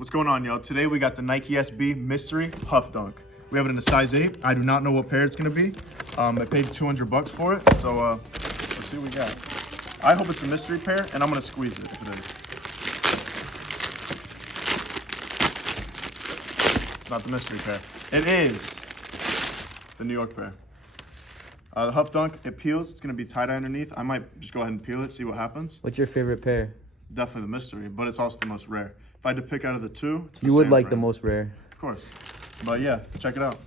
What's going on, y'all? Today we got the Nike SB Mystery Huff Dunk. We have it in a size 8. I do not know what pair it's gonna be. I paid $200 for it, so let's see what we got. I hope it's a mystery pair, and I'm gonna squeeze it if it is. It's not the mystery pair. It is the New York pair. The Huff Dunk, it peels. It's gonna be tie-dye underneath. I might just go ahead and peel it, see what happens. What's your favorite pair? Definitely the mystery, but it's also the most rare. If I had to pick out of the two, it's the You would same like frame. the most rare. Of course. But yeah, check it out.